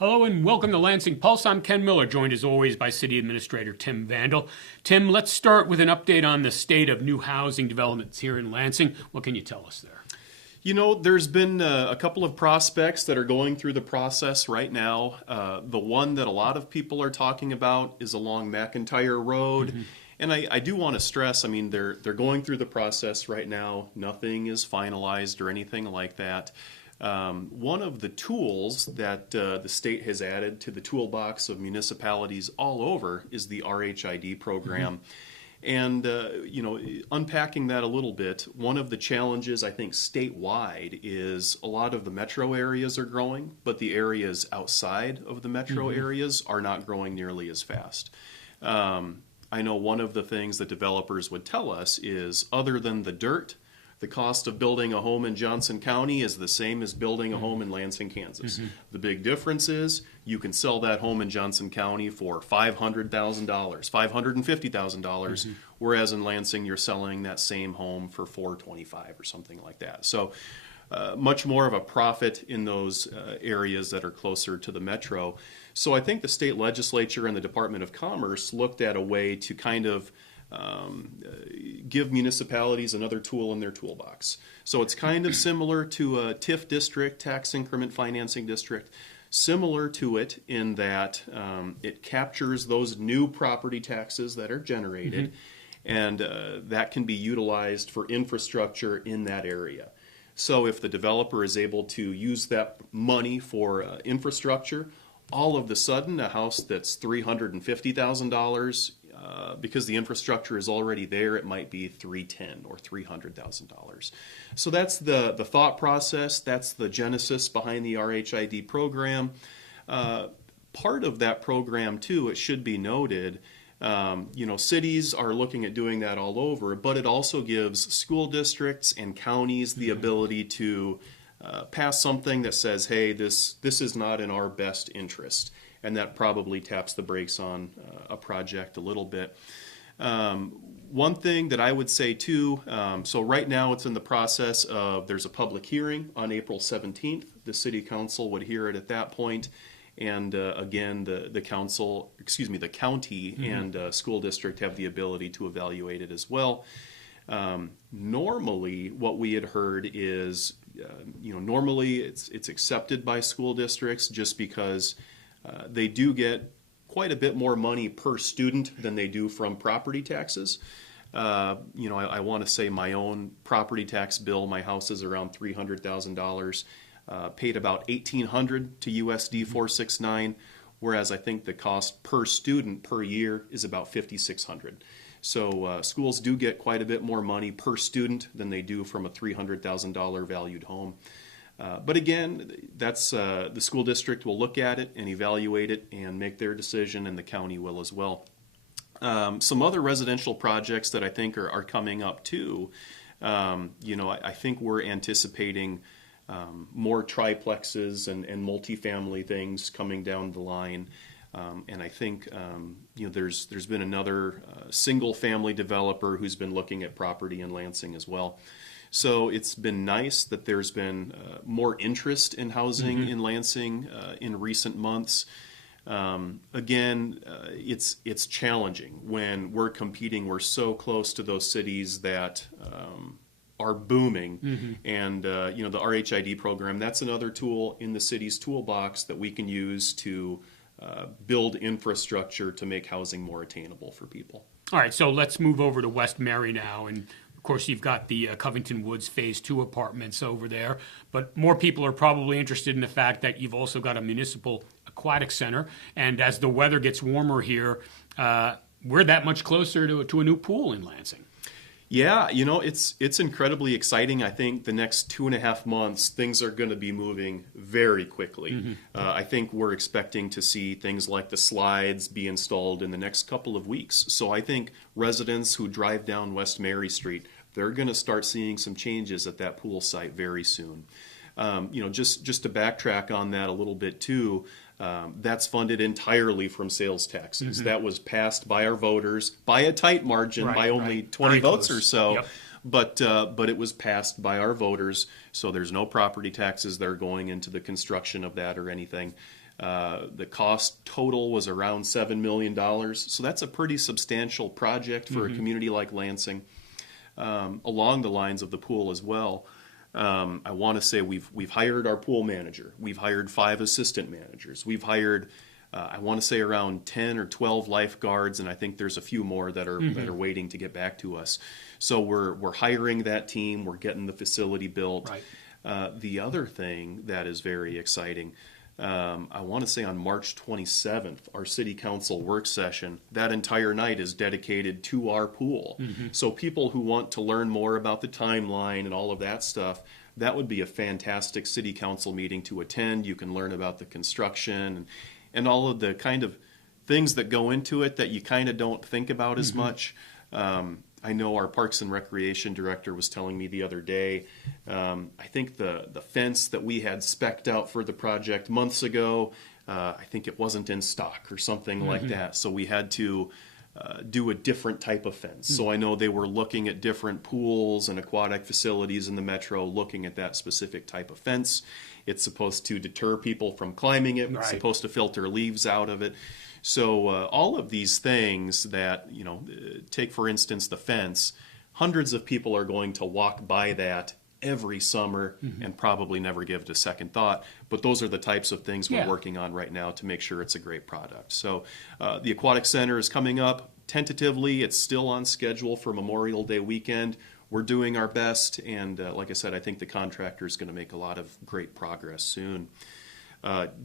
Hello and welcome to Lansing Pulse. I'm Ken Miller, joined as always by City Administrator Tim Vandall. Tim, let's start with an update on the state of new housing developments here in Lansing. What can you tell us there? You know, there's been a couple of prospects that are going through the process right now. The one that a lot of people are talking about is along McIntyre Road. Mm-hmm. And I do want to stress, I mean, they're going through the process right now. Nothing is finalized or anything like that. One of the tools that the state has added to the toolbox of municipalities all over is the RHID program. Mm-hmm. And, you know, unpacking that a little bit, one of the challenges I think statewide is a lot of the metro areas are growing, but the areas outside of the metro mm-hmm. areas are not growing nearly as fast. I know one of the things that developers would tell us is, other than the dirt, the cost of building a home in Johnson County is the same as building a home in Lansing, Kansas. Mm-hmm. The big difference is you can sell that home in Johnson County for $500,000, $550,000, mm-hmm. whereas in Lansing you're selling that same home for $425,000 or something like that. So much more of a profit in those areas that are closer to the metro. So I think the state legislature and the Department of Commerce looked at a way to kind of give municipalities another tool in their toolbox. So it's kind of similar to a TIF district, tax increment financing district, similar to it in that it captures those new property taxes that are generated, mm-hmm. and that can be utilized for infrastructure in that area. So if the developer is able to use that money for infrastructure, all of a sudden a house that's $350,000, because the infrastructure is already there, it might be $310,000 or $300,000. So that's the thought process. That's the genesis behind the RHID program. Part of that program, too, it should be noted, you know, cities are looking at doing that all over, but it also gives school districts and counties the mm-hmm. ability to pass something that says, hey, this is not in our best interest. And that probably taps the brakes on a project a little bit. One thing that I would say too, so right now it's in the process of, there's a public hearing on April 17th. The city council would hear it at that point. And again, the county mm-hmm. and school district have the ability to evaluate it as well. Normally, what we had heard is, you know, normally it's accepted by school districts just because they do get quite a bit more money per student than they do from property taxes. You know, I want to say my own property tax bill, my house is around $300,000, paid about $1,800 to USD 469, whereas I think the cost per student per year is about $5,600. So schools do get quite a bit more money per student than they do from a $300,000 valued home. But again, that's the school district will look at it and evaluate it and make their decision, and the county will as well. Some other residential projects that I think are coming up too. You know, I think we're anticipating more triplexes and multifamily things coming down the line. And I think you know, there's been another single family developer who's been looking at property in Lansing as well. So it's been nice that there's been more interest in housing mm-hmm. in Lansing in recent months. Again, it's challenging when we're competing. We're so close to those cities that are booming. Mm-hmm. And you know, the RHID program, that's another tool in the city's toolbox that we can use to build infrastructure to make housing more attainable for people. All right, so let's move over to West Mary now. And of course, you've got the Covington Woods Phase 2 apartments over there, but more people are probably interested in the fact that you've also got a municipal aquatic center, and as the weather gets warmer here, we're that much closer to a new pool in Lansing. Yeah, you know, it's incredibly exciting. I think the next 2.5 months, things are going to be moving very quickly. Mm-hmm. I think we're expecting to see things like the slides be installed in the next couple of weeks. So I think residents who drive down West Mary Street, they're going to start seeing some changes at that pool site very soon. You know, just to backtrack on that a little bit too, that's funded entirely from sales taxes. Mm-hmm. That was passed by our voters by a tight margin, by only 20 votes or so. Yep. But it was passed by our voters, so there's no property taxes that are going into the construction of that or anything. The cost total was around $7 million. So that's a pretty substantial project for a community like Lansing. Along the lines of the pool as well, I want to say we've hired our pool manager. We've hired 5 assistant managers. We've hired, I want to say, around 10 or 12 lifeguards, and I think there's a few more that are waiting to get back to us. So we're hiring that team. We're getting the facility built. Right. The other thing that is very exciting, I want to say on March 27th, our city council work session, that entire night is dedicated to our pool. So people who want to learn more about the timeline and all of that stuff, that would be a fantastic city council meeting to attend. You can learn about the construction and all of the kind of things that go into it that you kind of don't think about as much. I know our Parks and Recreation director was telling me the other day, I think the fence that we had spec'd out for the project months ago, I think it wasn't in stock or something like that. So we had to do a different type of fence. So I know they were looking at different pools and aquatic facilities in the metro, looking at that specific type of fence. It's supposed to deter people from climbing it. It's supposed to filter leaves out of it. So all of these things that, take for instance the fence, hundreds of people are going to walk by that every summer and probably never give it a second thought. But those are the types of things we're working on right now to make sure it's a great product. So the Aquatic Center is coming up tentatively. It's still on schedule for Memorial Day weekend. We're doing our best. And like I said, I think the contractor is going to make a lot of great progress soon.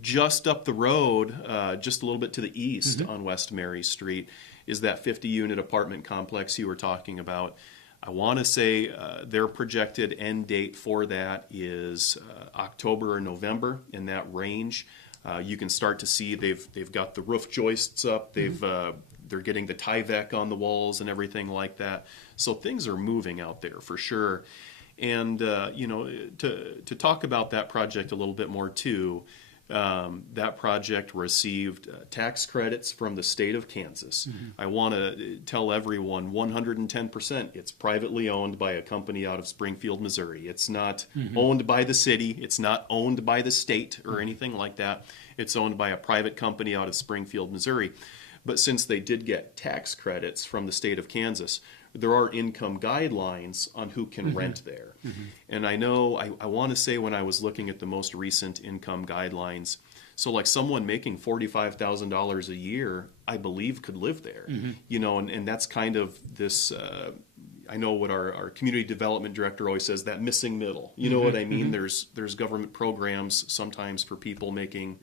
Just up the road, just a little bit to the east on West Mary Street, is that 50-unit apartment complex you were talking about. I want to say their projected end date for that is October or November, in that range. You can start to see they've got the roof joists up. They're getting the Tyvek on the walls and everything like that. So things are moving out there for sure. And to talk about that project a little bit more too. That project received tax credits from the state of Kansas. I want to tell everyone 110%. It's privately owned by a company out of Springfield, Missouri. It's not owned by the city. It's not owned by the state or anything like that. It's owned by a private company out of Springfield, Missouri. But since they did get tax credits from the state of Kansas, there are income guidelines on who can rent there. And I know, I want to say when I was looking at the most recent income guidelines, so like someone making $45,000 a year, I believe could live there. And that's kind of this, I know what our community development director always says, that missing middle. You know what I mean? There's government programs sometimes for people making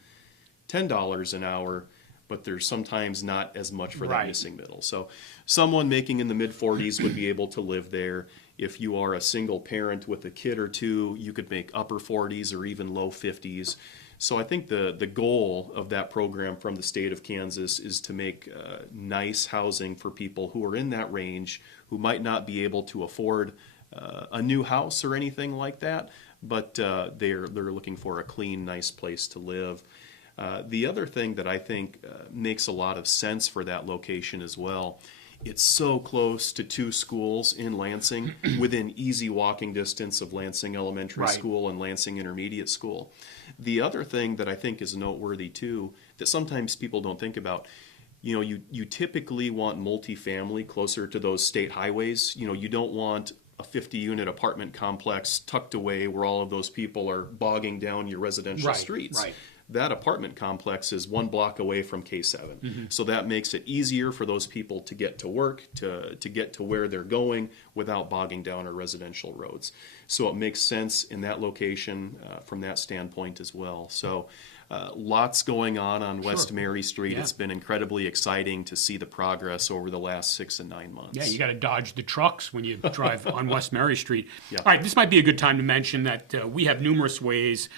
$10 an hour, but there's sometimes not as much for that missing middle. So someone making in the mid-40s would be able to live there. If you are a single parent with a kid or two, you could make upper 40s or even low 50s. So I think the goal of that program from the state of Kansas is to make nice housing for people who are in that range, who might not be able to afford a new house or anything like that, but they're looking for a clean, nice place to live. The other thing that I think makes a lot of sense for that location as well, it's so close to 2 schools in Lansing, within easy walking distance of Lansing Elementary School and Lansing Intermediate School. The other thing that I think is noteworthy too, that sometimes people don't think about, you typically want multifamily closer to those state highways. You don't want a 50-unit apartment complex tucked away where all of those people are bogging down your residential streets. That apartment complex is 1 block away from K7. So that makes it easier for those people to get to work, to get to where they're going without bogging down our residential roads. So it makes sense in that location from that standpoint as well. So lots going on West Mary Street. It's been incredibly exciting to see the progress over the last 6 and 9 months. Yeah, you got to dodge the trucks when you drive on West Mary Street. All right, this might be a good time to mention that we have numerous ways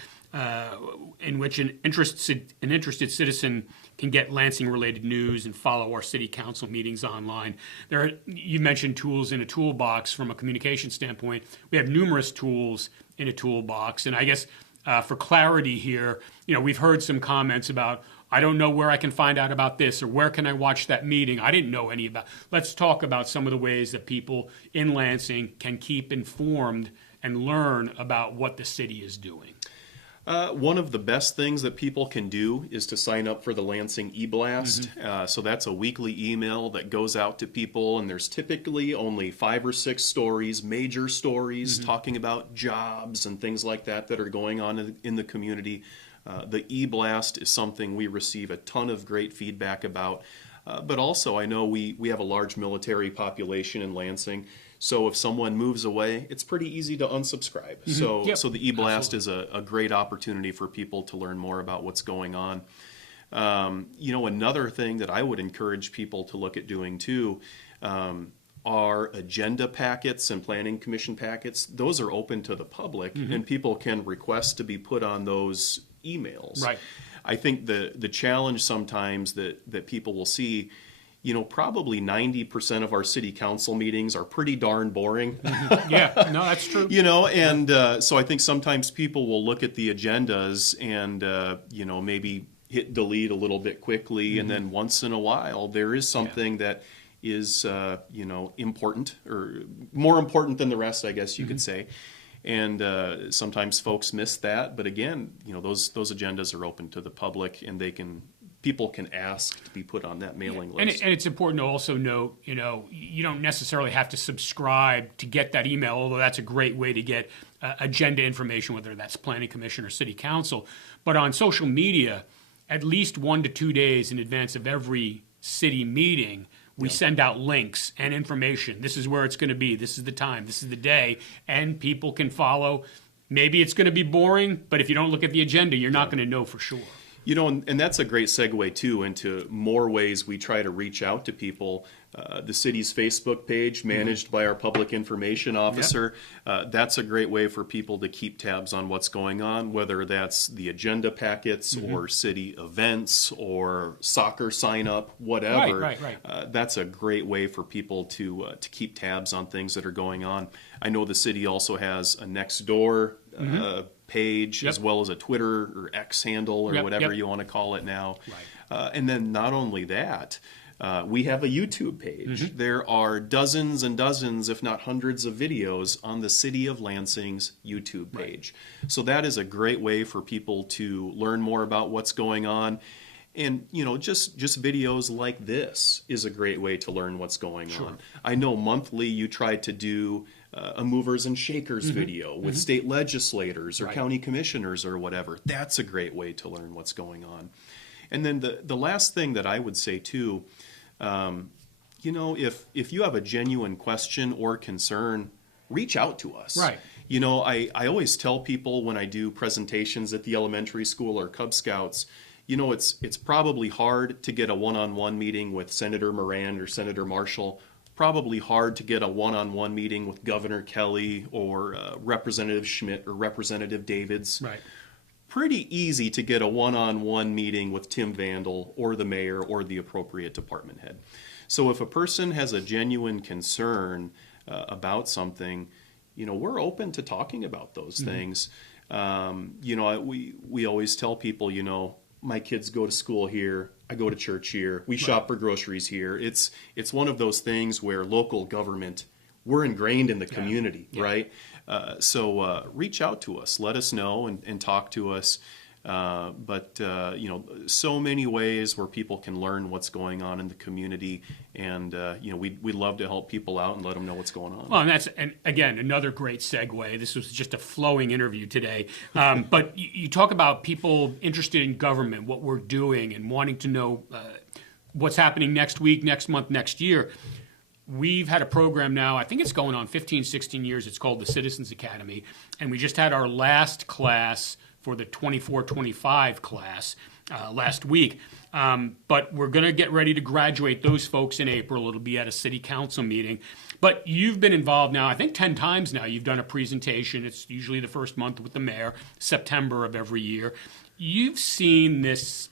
in which an interested citizen can get Lansing-related news and follow our city council meetings online. You mentioned tools in a toolbox from a communication standpoint. We have numerous tools in a toolbox, and I guess for clarity here, we've heard some comments about, I don't know where I can find out about this, or where can I watch that meeting? I didn't know any about. Let's talk about some of the ways that people in Lansing can keep informed and learn about what the city is doing. One of the best things that people can do is to sign up for the Lansing e-blast. So that's a weekly email that goes out to people, and there's typically only 5 or 6 stories, major stories, talking about jobs and things like that that are going on in the community. The e-blast is something we receive a ton of great feedback about. But also, I know we have a large military population in Lansing. So if someone moves away, it's pretty easy to unsubscribe. So the e-blast is a great opportunity for people to learn more about what's going on. Another thing that I would encourage people to look at doing too are agenda packets and planning commission packets. Those are open to the public, and people can request to be put on those emails. Right. I think the challenge sometimes that people will see, probably 90% of our city council meetings are pretty darn boring. Yeah, no, that's true. So I think sometimes people will look at the agendas and, maybe hit delete a little bit quickly. And then once in a while, there is something that is, important or more important than the rest, I guess you could say. And sometimes folks miss that. But again, those agendas are open to the public, and people can ask to be put on that mailing list. And it's important to also note, you don't necessarily have to subscribe to get that email, although that's a great way to get agenda information, whether that's planning commission or city council. But on social media, at least 1 to 2 days in advance of every city meeting, we send out links and information. This is where it's going to be. This is the time. This is the day. And people can follow. Maybe it's going to be boring, but if you don't look at the agenda, you're not going to know for sure. And that's a great segue, too, into more ways we try to reach out to people. The city's Facebook page, managed by our public information officer, that's a great way for people to keep tabs on what's going on, whether that's the agenda packets or city events or soccer sign-up, whatever. Right. That's a great way for people to keep tabs on things that are going on. I know the city also has a Nextdoor page, as well as a Twitter or X handle or whatever you want to call it now. Right. And then not only that, we have a YouTube page. There are dozens and dozens, if not hundreds of videos on the City of Lansing's YouTube page. So that is a great way for people to learn more about what's going on. And, just videos like this is a great way to learn what's going on. I know monthly you try to do a movers and shakers video with state legislators or county commissioners or whatever. That's a great way to learn what's going on. And then the last thing that I would say too, if you have a genuine question or concern, reach out to us. Right. I always tell people when I do presentations at the elementary school or Cub Scouts, it's probably hard to get a one-on-one meeting with Senator Moran or Senator Marshall. Probably hard to get a one-on-one meeting with Governor Kelly or Representative Schmidt or Representative Davids. Right. Pretty easy to get a one-on-one meeting with Tim Vandall or the mayor or the appropriate department head. So if a person has a genuine concern about something, we're open to talking about those things. We always tell people, my kids go to school here, I go to church here, we shop for groceries here. It's one of those things where local government, we're ingrained in the community, right? So reach out to us, let us know and talk to us. But so many ways where people can learn what's going on in the community, and we'd love to help people out and let them know what's going on. Well, and again, another great segue. This was just a flowing interview today. But you talk about people interested in government, what we're doing, and wanting to know what's happening next week, next month, next year. We've had a program now, I think it's going on 15, 16 years. It's called the Citizens Academy. And we just had our last class for the 24-25 class last week. But we're going to get ready to graduate those folks in April. It'll be at a city council meeting. But you've been involved now, I think 10 times now. You've done a presentation. It's usually the first month with the mayor, September of every year. You've seen this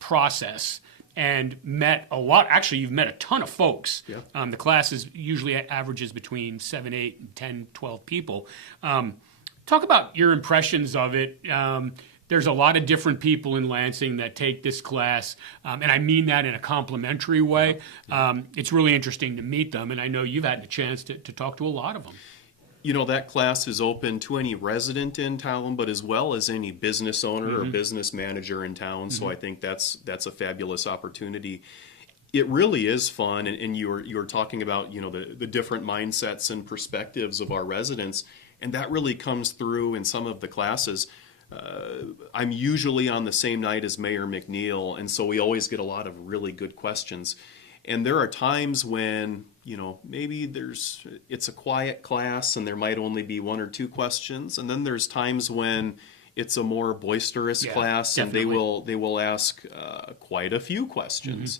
process and met a lot. Actually, you've met a ton of folks. Yeah. The class usually averages between 7, 8, and 10, 12 people. Talk about your impressions of it. There's a lot of different people in Lansing that take this class, and I mean that in a complimentary way. It's really interesting to meet them, and I know you've had a chance to talk to a lot of them. That class is open to any resident in town, but as well as any business owner or business manager in town. So I think that's a fabulous opportunity. It really is fun, and you were talking about the different mindsets and perspectives of our residents, and that really comes through in some of the classes. I'm usually on the same night as Mayor McNeil, and so we always get a lot of really good questions. And there are times when, maybe it's a quiet class and there might only be one or two questions. And then there's times when it's a more boisterous class, definitely. And they will ask quite a few questions.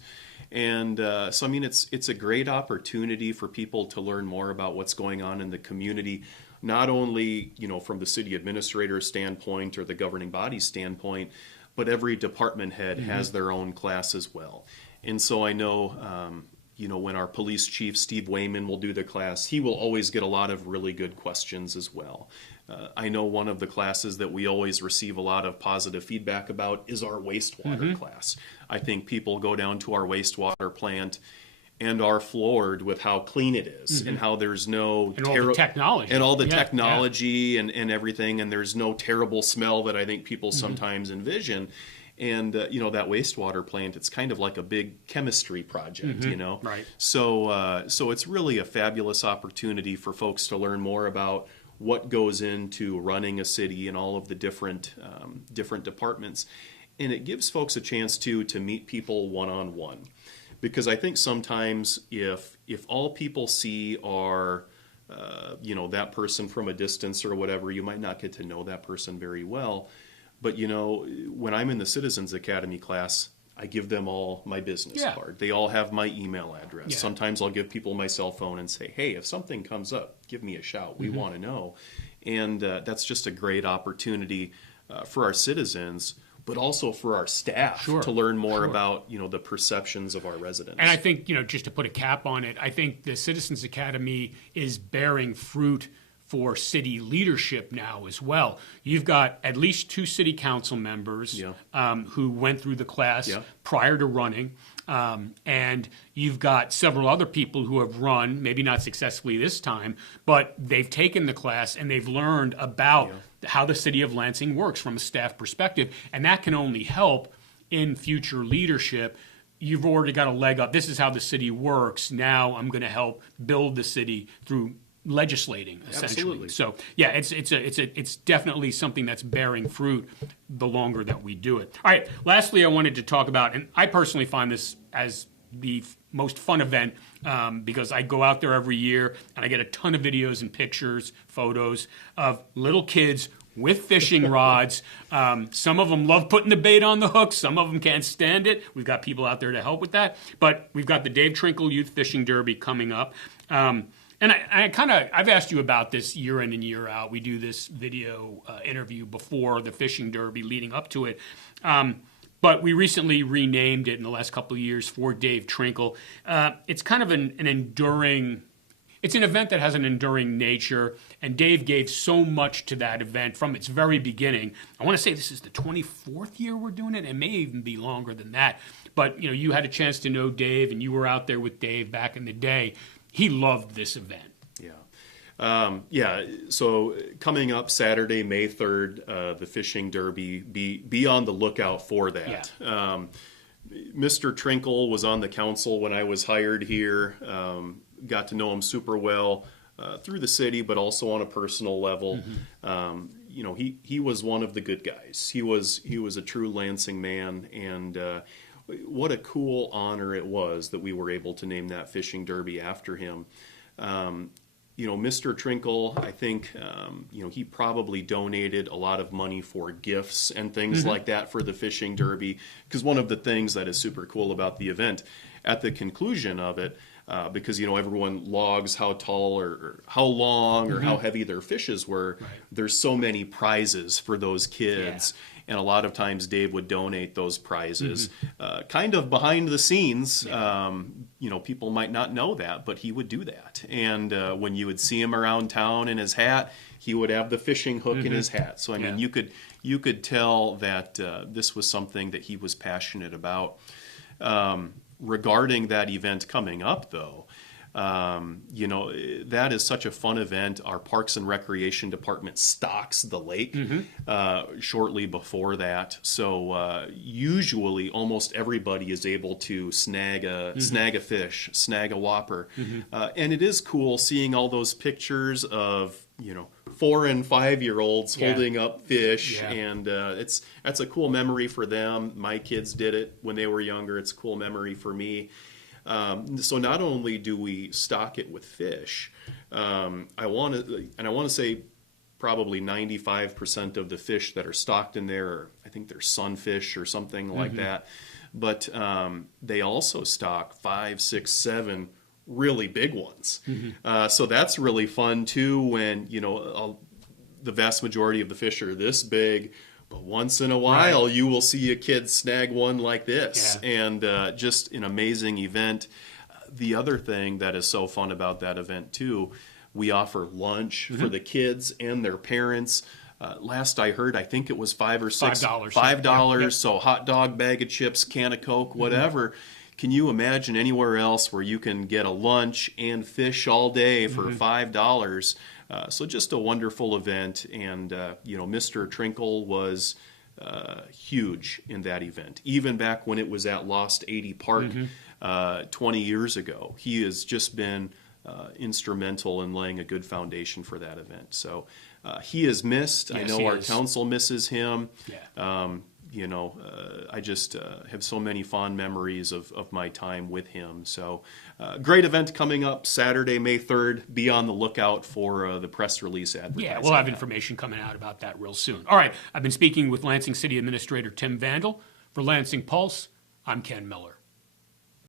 And so, it's a great opportunity for people to learn more about what's going on in the community, not only, from the city administrator's standpoint or the governing body standpoint, but every department head has their own class as well. And so I know, when our police chief, Steve Wayman, will do the class, he will always get a lot of really good questions as well. I know one of the classes that we always receive a lot of positive feedback about is our wastewater class. I think people go down to our wastewater plant and are floored with how clean it is and how there's no and all the technology and everything, and there's no terrible smell that I think people sometimes envision. And that wastewater plant, it's kind of like a big chemistry project, Right. So it's really a fabulous opportunity for folks to learn more about what goes into running a city and all of the different departments, and it gives folks a chance to meet people one-on-one. Because I think sometimes if all people see are, that person from a distance or whatever, you might not get to know that person very well. But, when I'm in the Citizens Academy class, I give them all my business card. They all have my email address. Yeah. Sometimes I'll give people my cell phone and say, hey, if something comes up, give me a shout. We want to know. And that's just a great opportunity for our citizens, but also for our staff to learn more about, the perceptions of our residents. And I think, just to put a cap on it, I think the Citizens Academy is bearing fruit for city leadership now as well. You've got at least 2 city council members who went through the class prior to running. And you've got several other people who have run, maybe not successfully this time, but they've taken the class and they've learned about how the city of Lansing works from a staff perspective. And that can only help in future leadership. You've already got a leg up. This is how the city works. Now I'm going to help build the city through legislating, essentially. Absolutely. So it's definitely something that's bearing fruit the longer that we do it. All right, lastly, I wanted to talk about, and I personally find this as the most fun event because I go out there every year and I get a ton of videos and pictures, photos of little kids with fishing rods. Some of them love putting the bait on the hook. Some of them can't stand it. We've got people out there to help with that. But we've got the Dave Trinkle Youth Fishing Derby coming up. And I've asked you about this year in and year out. We do this video interview before the fishing derby leading up to it. But we recently renamed it in the last couple of years for Dave Trinkle. It's kind of an enduring, it's an event that has an enduring nature. And Dave gave so much to that event from its very beginning. I want to say this is the 24th year we're doing it. It may even be longer than that. But, you had a chance to know Dave and you were out there with Dave back in the day. He loved this event. So coming up Saturday, May 3rd, the Fishing Derby, be on the lookout for that. Mr. Trinkle was on the council when I was hired here, got to know him super well through the city, but also on a personal level. He was one of the good guys. He was a true Lansing man, and what a cool honor it was that we were able to name that fishing derby after him. Mr. Trinkle, I think, he probably donated a lot of money for gifts and things like that for the fishing derby, because one of the things that is super cool about the event, at the conclusion of it, because, everyone logs how tall or how long or how heavy their fishes were, there's so many prizes for those kids. And a lot of times Dave would donate those prizes kind of behind the scenes. People might not know that, but he would do that. And when you would see him around town in his hat, he would have the fishing hook in his hat. So, you could tell that this was something that he was passionate about. Regarding that event coming up, though, You know, that is such a fun event. Our Parks and Recreation Department stocks the lake shortly before that. So usually almost everybody is able to snag a fish, snag a whopper. And it is cool seeing all those pictures of, you know, 4 and 5 year olds holding up fish, and that's a cool memory for them. My kids did it when they were younger. It's a cool memory for me. So not only do we stock it with fish, I want to say probably 95% of the fish that are stocked in there are, I think they're sunfish or something like that. But they also stock 5, 6, 7 really big ones. So that's really fun too, when, you know, the vast majority of the fish are this big, but once in a while you will see a kid snag one like this. And just an amazing event. The other thing that is so fun about that event too, we offer lunch for the kids and their parents. Last I heard, I think it was $5 or $6. $5. So hot dog, bag of chips, can of Coke, whatever. Can you imagine anywhere else where you can get a lunch and fish all day for $5? So just a wonderful event. And, you know, Mr. Trinkle was huge in that event. Even back when it was at Lost 80 Park 20 years ago, he has just been instrumental in laying a good foundation for that event. So he is missed. Yes, I know our council misses him. You know, I just have so many fond memories of my time with him. So great event coming up Saturday, May 3rd. Be on the lookout for the press release advertising. Yeah, we'll have information coming out about that real soon. All right, I've been speaking with Lansing City Administrator Tim Vandall. For Lansing Pulse, I'm Ken Miller.